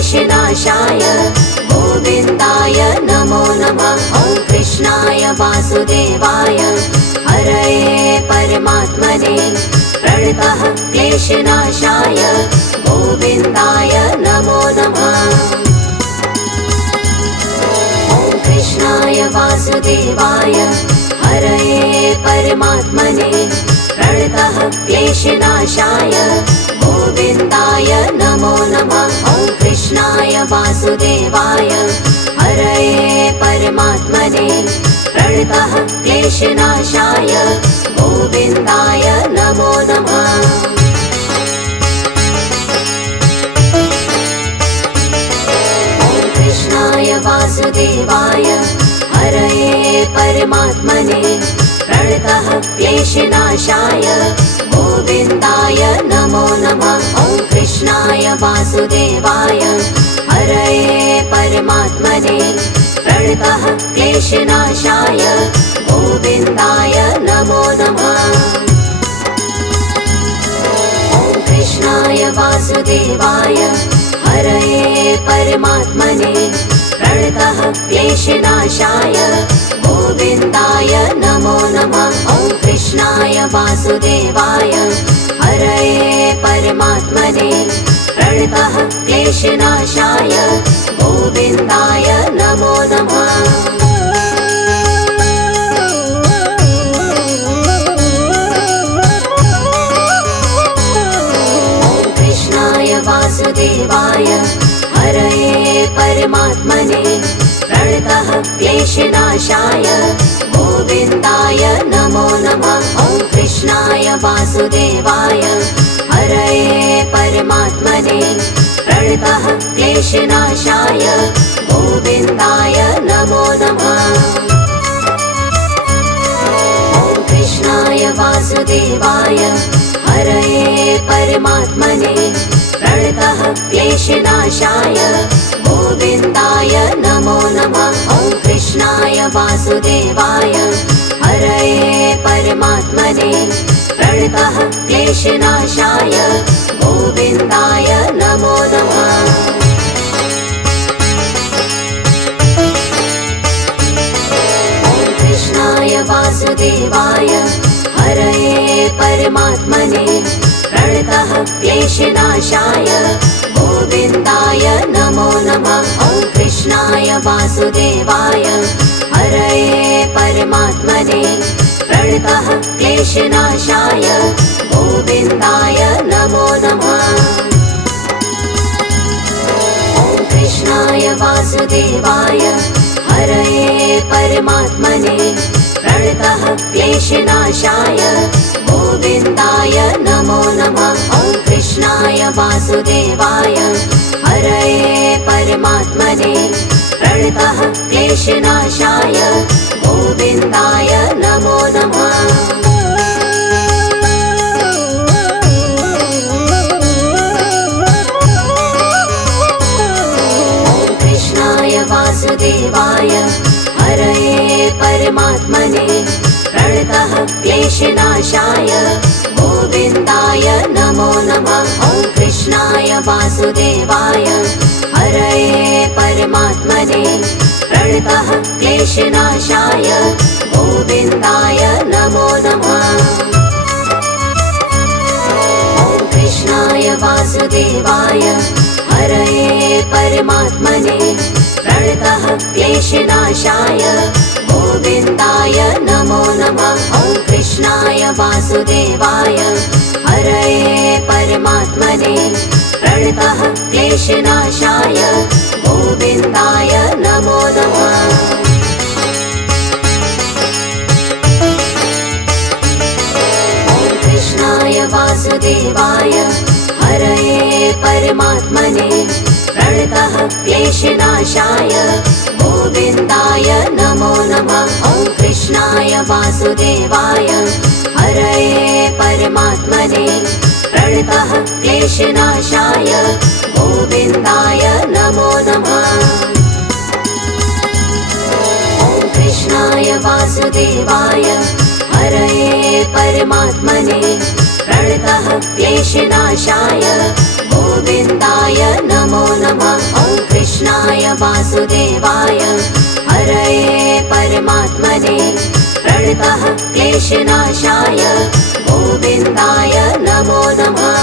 क्लेशनाशाय गोविन्दाय नमो नमः। ॐ कृष्णाय वासुदेवाय हरये परमात्मने प्रणतः क्लेशनाशाय गोविन्दाय नमो नमः। ॐ कृष्णाय वासुदेवाय हरये परमात्मने प्रणतः क्लेशनाशाय गोविन्दाय नमो नमः। ॐ कृष्णाय वासुदेवाय हरये परमात्मने प्रणतः क्लेशनाशाय गोविन्दाय नमो नमः। ॐ कृष्णाय वासुदेवाय हरये परमात्मने प्रणतः क्लेशनाशाय गोविन्दाय नमो नमः। ॐ कृष्णाय वासुदेवाय हरये परमात्मने प्रणतः क्लेशनाशाय गोविन्दाय नमो नमः। ॐ कृष्णाय वासुदेवाय हरये परमात्मने प्रणतः क्लेशनाशाय गोविन्दाय नमो नमः। ॐ कृष्णाय वासुदेवाय हरये परमात्मने प्रणतः क्लेशनाशाय गोविन्दाय नमो नमः। ॐ कृष्णाय वासुदेवाय हरये परमात्मने प्रणतः क्लेशनाशाय गोविन्दाय नमो नमः। ॐ कृष्णाय वासुदेवाय हरये परमात्मने प्रणतः क्लेशनाशाय गोविन्दाय नमो नमः। ॐ कृष्णाय वासुदेवाय हरये परमात्मने प्रणतः क्लेशनाशाय गोविन्दाय नमो नमः। ॐ कृष्णाय वासुदेवाय हरये परमात्मने प्रणतः क्लेशनाशाय गोविन्दाय नमो नमः। ॐ कृष्णाय वासुदेवाय हरये परमात्मने प्रणतः क्लेशनाशाय गोविन्दाय नमो नमः। ॐ कृष्णाय वासुदेवाय हरये परमात्मने प्रणतः क्लेशनाशाय गोविन्दाय नमो नमः। ॐ कृष्णाय वासुदेवाय हरये परमात्मने प्रणतः क्लेशनाशाय गोविन्दाय नमो नमः। ॐ कृष्णाय वासुदेवाय हरये परमात्मने प्रणतः क्लेशनाशाय गोविन्दाय नमो नमः। ॐ कृष्णाय वासुदेवाय हरये परमात्मने प्रणतः क्लेशनाशाय गोविन्दाय नमो नमः। ॐ कृष्णाय वासुदेवाय हरये परमात्मने प्रणतः क्लेशनाशाय गोविन्दाय नमो नमः। ॐ कृष्णाय वासुदेवाय हरये परमात्मने प्रणतः क्लेशनाशाय गोविन्दाय नमो नमः। ॐ कृष्णाय वासुदेवाय हरये परमात्मने प्रणतः क्लेशनाशाय गोविन्दाय नमो नमः। ॐ कृष्णाय वासुदेवाय हरये परमात्मने प्रणतः क्लेशनाशाय गोविन्दाय नमो नमः। ॐ कृष्णाय वासुदेवाय हरये परमात्मने प्रणतः क्लेशनाशाय गोविन्दाय नमो नमः। ॐ कृष्णाय वासुदेवाय हरये परमात्मने प्रणतः क्लेशनाशाय गोविन्दाय नमो नमः। वासुदेवाय हरये परमात्मने प्रणतः क्लेशनाशाय गोविन्दाय नमो नमः।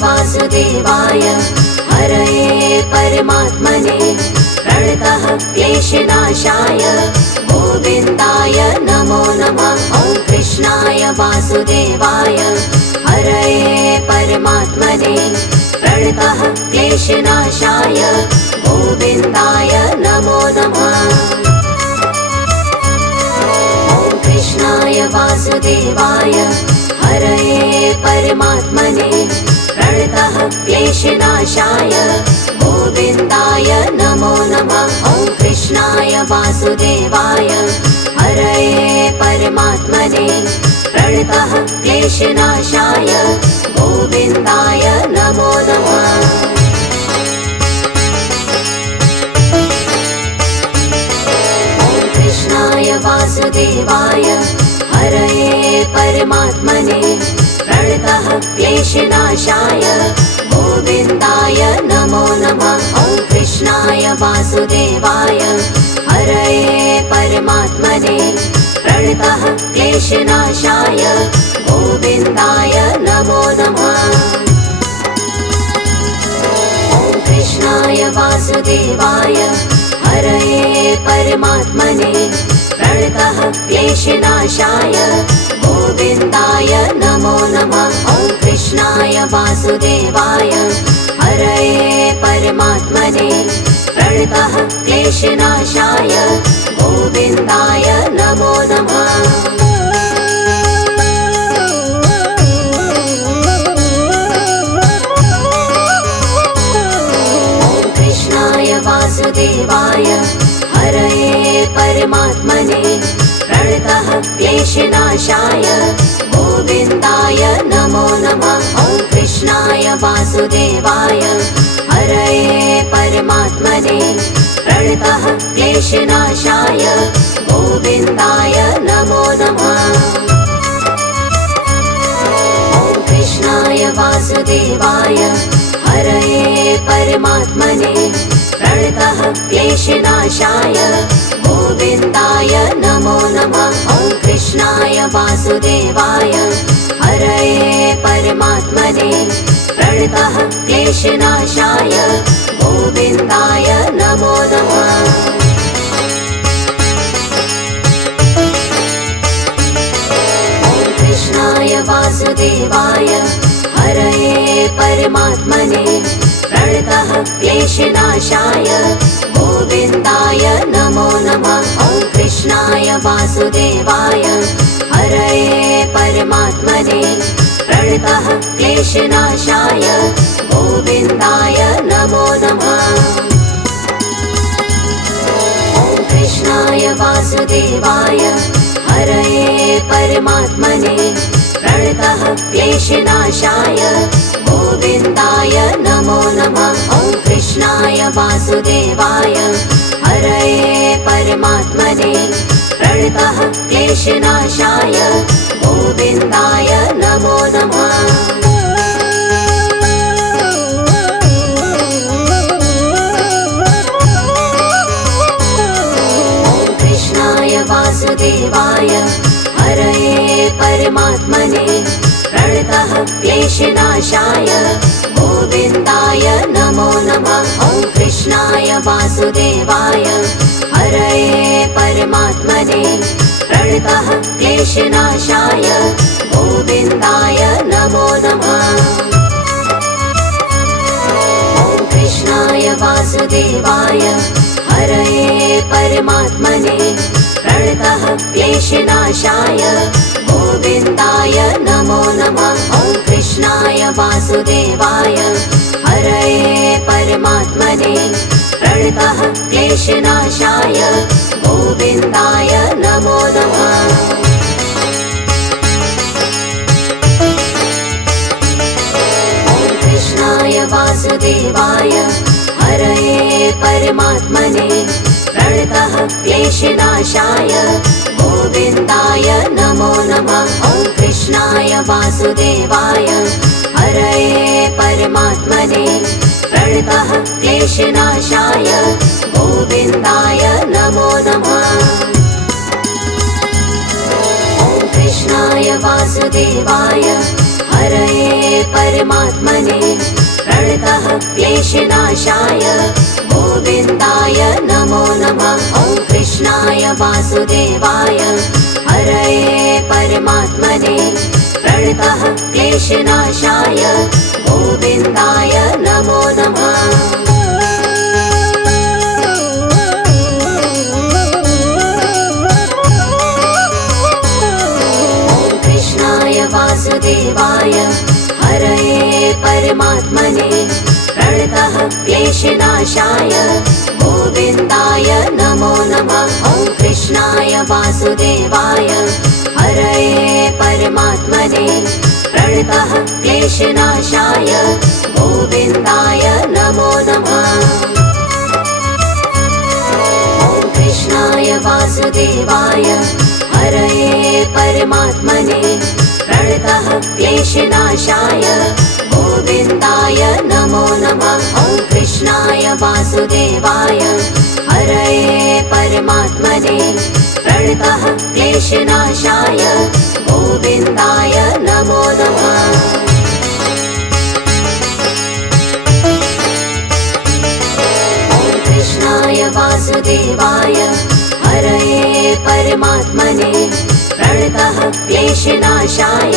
वासुदेवाय हरये परमात्मने प्रणतः क्लेशनाशाय गोविन्दाय नमो नमः। ॐ कृष्णाय वासुदेवाय हरये परमात्मने प्रणतः क्लेशनाशाय गोविन्दाय नमो नमः। ॐ कृष्णाय वासुदेवाय हरये परमात्मने प्रणतः क्लेशनाशाय गोविन्दाय नमो नमः। ॐ कृष्णाय वासुदेवाय हरये परमात्मने प्रणतः क्लेशनाशाय गोविन्दाय नमो नमः। ॐ कृष्णाय वासुदेवाय हरये परमात्मने प्रणतः क्लेशनाशाय गोविन्दाय नमो नमः। ॐ कृष्णाय वासुदेवाय हरये परमात्मने प्रणतः क्लेशनाशाय गोविन्दाय नमो नमः। ॐ कृष्णाय वासुदेवाय हरये परमात्मने प्रणतः क्लेशनाशाय गोविन्दाय नमो नमः। ॐ कृष्णाय वासुदेवाय हरये परमात्मने प्रणतः क्लेशनाशाय गोविन्दाय नमो नमः। ॐ कृष्णाय वासुदेवाय हरये परमात्मने प्रणतः क्लेशनाशाय गोविन्दाय नमो नमः। ॐ कृष्णाय वासुदेवाय हरये परमात्मने प्रणतः क्लेशनाशाय गोविन्दाय नमो नमः। ॐ कृष्णाय वासुदेवाय हरये परमात्मने प्रणतः क्लेशनाशाय गोविन्दाय नमो नमः। ॐ कृष्णाय वासुदेवाय हरये परमात्मने प्रणतः क्लेशनाशाय गोविन्दाय नमो नमः। ॐ कृष्णाय वासुदेवाय हरये परमात्मने प्रणतः क्लेशनाशाय गोविन्दाय नमो नमः। ॐ कृष्णाय वासुदेवाय हरये परमात्मने प्रणतः क्लेशनाशाय गोविन्दाय नमो नमः। ॐ कृष्णाय वासुदेवाय हरये परमात्मने प्रणतः क्लेशनाशाय गोविन्दाय नमो नमः। ॐ कृष्णाय वासुदेवाय हरये परमात्मने प्रणतः क्लेशनाशाय गोविन्दाय नमो नमः। ॐ कृष्णाय वासुदेवाय हरये परमात्मने प्रणतः क्लेशनाशाय गोविन्दाय नमो नमः। ॐ कृष्णाय वासुदेवाय हरये परमात्मने प्रणतः क्लेशनाशाय गोविन्दाय नमो नमः। ॐ कृष्णाय वासुदेवाय हरये परमात्मने प्रणतः क्लेशनाशाय गोविन्दाय नमो नमः। ॐ कृष्णाय वासुदेवाय हरये परमात्मने प्रणतः क्लेशनाशाय गोविन्दाय नमो नमः। ॐ कृष्णाय वासुदेवाय हरये परमात्मने प्रणतः क्लेशनाशाय गोविन्दाय नमो नमः। ॐ वासुदेवाय हरये परमात्मने प्रणतः क्लेशनाशाय गोविन्दाय नमो नमः। ॐ कृष्णाय वासुदेवाय हरये परमात्मने प्रणतः क्लेशनाशाय गोविन्दाय नमो नमः। ॐ कृष्णाय वासुदेवाय हरये परमात्मने प्रणतः क्लेशनाशाय गोविन्दाय नमो नमः। ॐ कृष्णाय वासुदेवाय हरये परमात्मने प्रणतः क्लेशनाशाय गोविन्दाय नमो नमः। ॐ कृष्णाय वासुदेवाय हरये परमात्मने प्रणतः क्लेशनाशाय गोविन्दाय नमो नमः। ॐ कृष्णाय वासुदेवाय हरये परमात्मने प्रणतः क्लेशनाशाय गोविन्दाय नमो नमः। ॐ कृष्णाय वासुदेवाय हरये परमात्मने प्रणतः क्लेशनाशाय गोविन्दाय नमो नमः। ॐ कृष्णाय वासुदेवाय हरये परमात्मने प्रणतः क्लेशनाशाय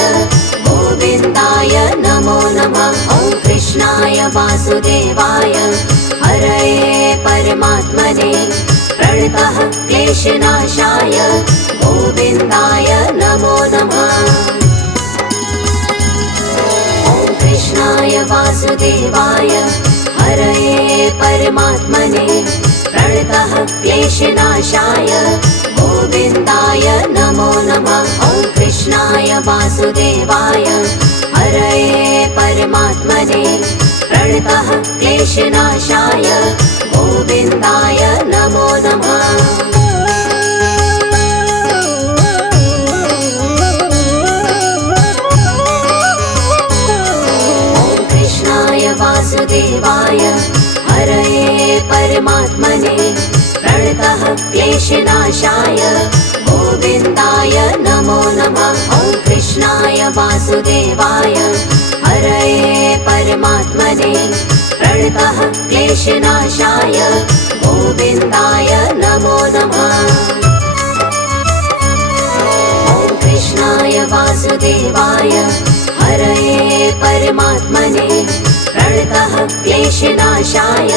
गोविन्दाय नमो नमः। ॐ कृष्णाय वासुदेवाय हरये परमात्मने प्रणतः क्लेशनाशाय गोविन्दाय नमो नमः। ॐ कृष्णाय वासुदेवाय हरये परमात्मने प्रणतः क्लेशनाशाय गोविन्दाय नमो नमः। ॐ कृष्णाय वासुदेवाय हरये परमात्मने प्रणतः क्लेशनाशाय गोविन्दाय नमो नमः। ॐ कृष्णाय वासुदेवाय हरये परमात्मने प्रणतः क्लेशनाशाय गोविन्दाय नमो नमः। ॐ कृष्णाय वासुदेवाय हरये परमात्मने प्रणतः क्लेशनाशाय गोविन्दाय नमो नमः। ॐ कृष्णाय वासुदेवाय हरये परमात्मने प्रणतः क्लेशनाशाय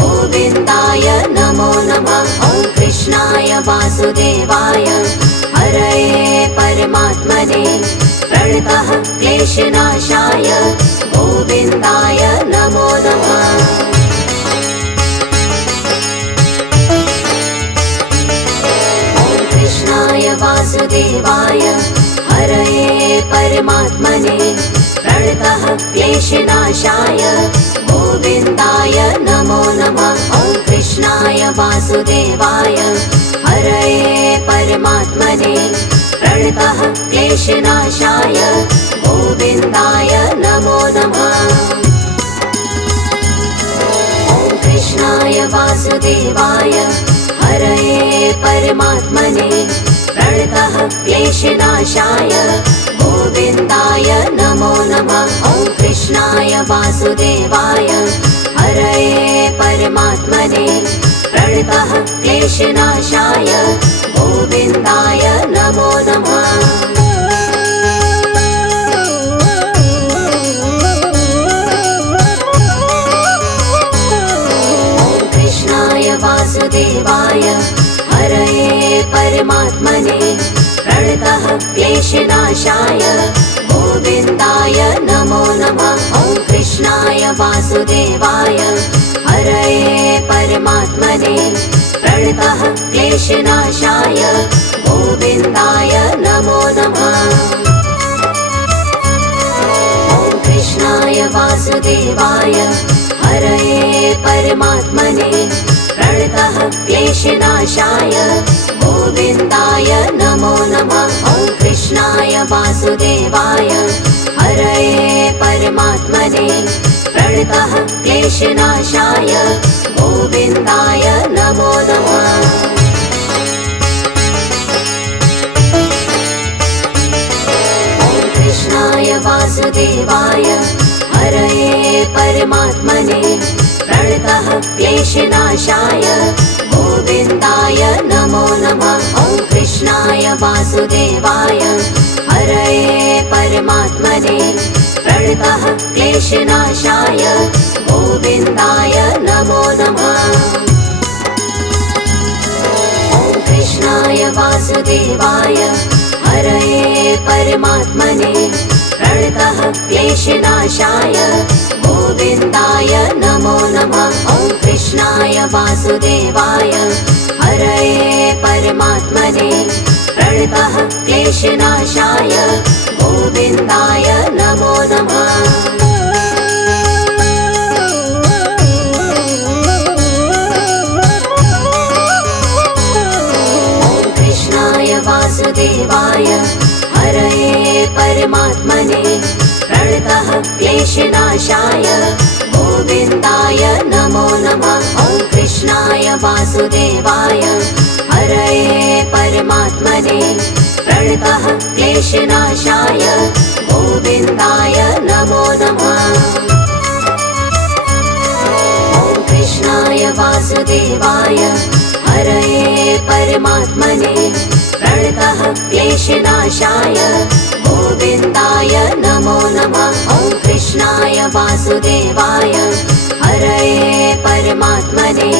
गोविन्दाय नमो नमः। ॐ कृष्णाय वासुदेवाय हरये परमात्मने प्रणतः क्लेशनाशाय गोविन्दाय नमो नमः। ॐ कृष्णाय वासुदेवाय हरये परमात्मने प्रणतः क्लेशनाशाय गोविन्दाय नमो नमः। ॐ कृष्णाय वासुदेवाय हरये परमात्मने प्रणतः क्लेशनाशाय गोविन्दाय नमो नमः। ॐ कृष्णाय वासुदेवाय हरये परमात्मने प्रणतः क्लेशनाशाय गोविन्दाय नमो नमः। ॐ कृष्णाय वासुदेवाय हरये परमात्मने प्रणतः क्लेशनाशाय गोविन्दाय नमो नमः। ॐ कृष्णाय वासुदेवाय हरये परमात्मने प्रणतः क्लेशनाशाय गोविन्दाय नमो नमः। ॐ कृष्णाय वासुदेवाय हरये परमात्मने प्रणतः क्लेशनाशाय गोविन्दाय नमो नमः। ॐ कृष्णाय वासुदेवाय हरये परमात्मने प्रणतः क्लेशनाशाय गोविन्दाय नमो नमः। ॐ कृष्णाय वासुदेवाय हरये परमात्मने प्रणतः क्लेशनाशाय गोविन्दाय नमो नमः। कृष्णाय वासुदेवाय हरये परमात्मने प्रणतः क्लेशनाशाय गोविन्दाय नमो नमः। ॐ कृष्णाय वासुदेवाय हरये परमात्मने प्रणतः क्लेशनाशाय गोविन्दाय नमो नमः। ॐ कृष्णाय वासुदेवाय हरये परमात्मने प्रणतः क्लेशनाशाय गोविन्दाय नमो नमः। ॐ कृष्णाय वासुदेवाय हरये परमात्मने प्रणतः क्लेशनाशाय गोविन्दाय नमो नमः। वासुदेवाय हरये परमात्मने प्रणतः क्लेशनाशाय गोविन्दाय नमो नमः। ॐ कृष्णाय वासुदेवाय हरये परमात्मने प्रणतः क्लेशनाशाय गोविन्दाय नमो नमः। ॐ कृष्णाय वासुदेवाय हरये परमात्मने प्रणतः क्लेशनाशाय गोविन्दाय नमो नमः। ॐ कृष्णाय वासुदेवाय हरये परमात्मने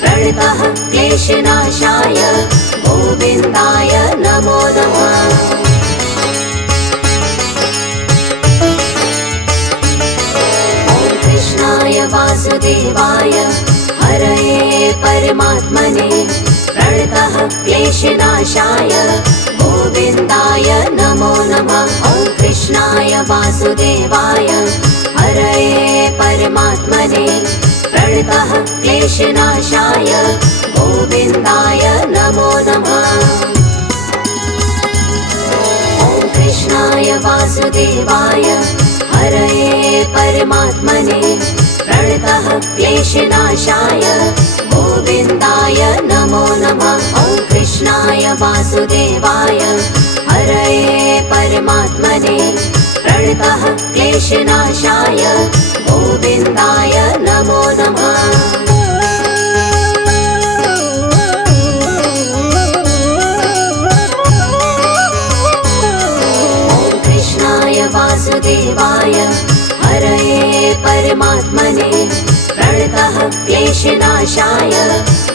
प्रणतः क्लेशनाशाय गोविन्दाय नमो नमः। ॐ कृष्णाय वासुदेवाय हरये परमात्मने प्रणतः क्लेशनाशाय गोविन्दाय नमो नमः। ॐ कृष्णाय वासुदेवाय हरये परमात्मने प्रणतः क्लेशनाशाय गोविन्दाय नमो नमः। ॐ कृष्णाय वासुदेवाय हरये परमात्मने प्रणतः क्लेशनाशाय गोविन्दाय नमो नमः। ॐ कृष्णाय वासुदेवाय हरये परमात्मने प्रणतः क्लेशनाशाय गोविन्दाय नमो नमः। ॐ कृष्णाय वासुदेवाय हरये परमात्मने प्रणतः क्लेशनाशाय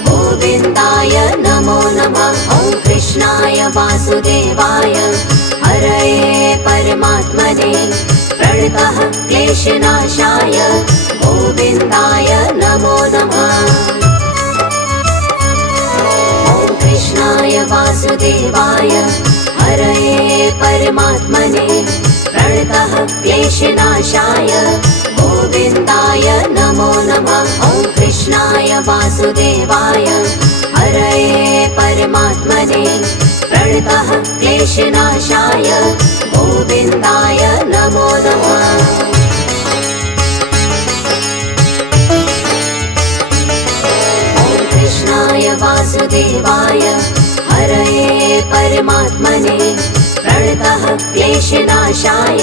गोविन्दाय नमो नमः। ॐ कृष्णाय वासुदेवाय हरये परमात्मने प्रणतः क्लेशनाशाय गोविन्दाय नमो नमः। ॐ कृष्णाय वासुदेवाय हरये परमात्मने प्रणतः क्लेशनाशाय गोविन्दाय नमो नमः। ॐ कृष्णाय वासुदेवाय हरये परमात्मने प्रणतः क्लेशनाशाय गोविन्दाय नमो नमः। ॐ कृष्णाय वासुदेवाय हरये परमात्मने प्रणतः क्लेशनाशाय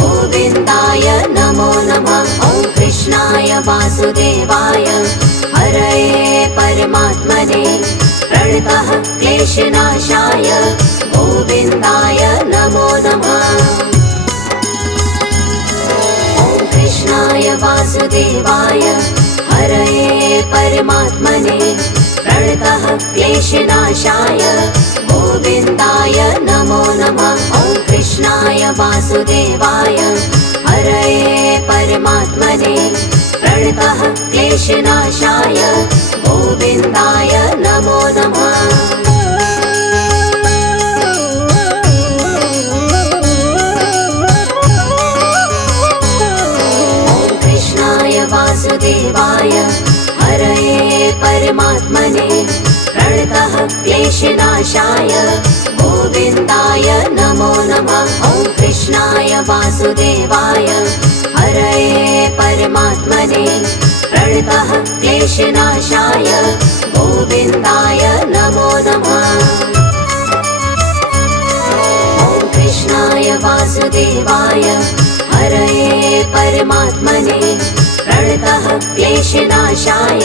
गोविन्दाय नमो नमः। ॐ कृष्णाय वासुदेवाय हरये परमात्मने प्रणतः क्लेशनाशाय गोविन्दाय नमो नमः। ॐ कृष्णाय वासुदेवाय हरये परमात्मने प्रणतः क्लेशनाशाय गोविन्दाय नमो नमः। ॐ कृष्णाय वासुदेवाय हरये परमात्मने प्रणतः क्लेशनाशाय गोविन्दाय नमो नमः। ॐ कृष्णाय वासुदेवाय हरये परमात्मने प्रणतः क्लेश क्लेशनाशाय गोविन्दाय नमो नमः। ॐ कृष्णाय वासुदेवाय हरये परमात्मने प्रणतः क्लेशनाशाय गोविन्दाय नमो नमः। ॐ कृष्णाय वासुदेवाय हरये परमात्मने प्रणतः क्लेशनाशाय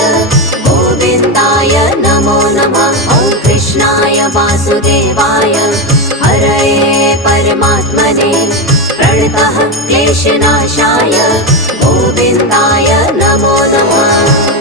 गोविन्दाय नमो नमः। ॐ कृष्णाय वासुदेवाय हरये परमात्मने प्रणतः क्लेशनाशाय गोविन्दाय नमो नमः।